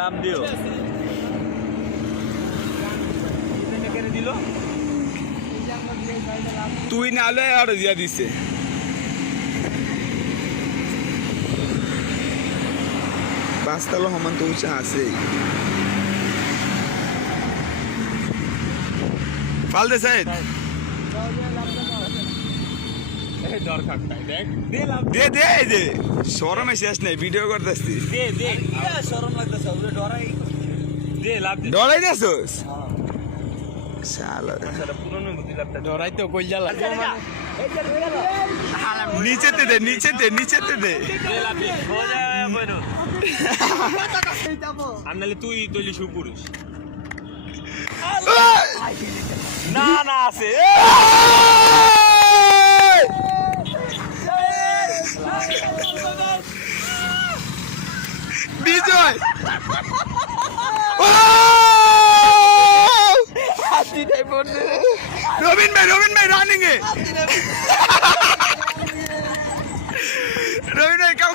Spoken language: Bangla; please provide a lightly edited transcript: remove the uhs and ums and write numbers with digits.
লাভ দিও তুই নালে আর দিয়া দিছে পাঁচতলা সমান তো উঁচা আছেই ফাল দে সাইড দে দে দে শরমে শেষ নাই ভিডিও করতেছি ডরাই দেছোস শালা ডরাইতে কই জ্বালা নিচেতে দে আনলে তুই তৈলি সুপুরুষ না না আছে বিজয় রবিন ভাই রানিং এ রবিন ভাই কাম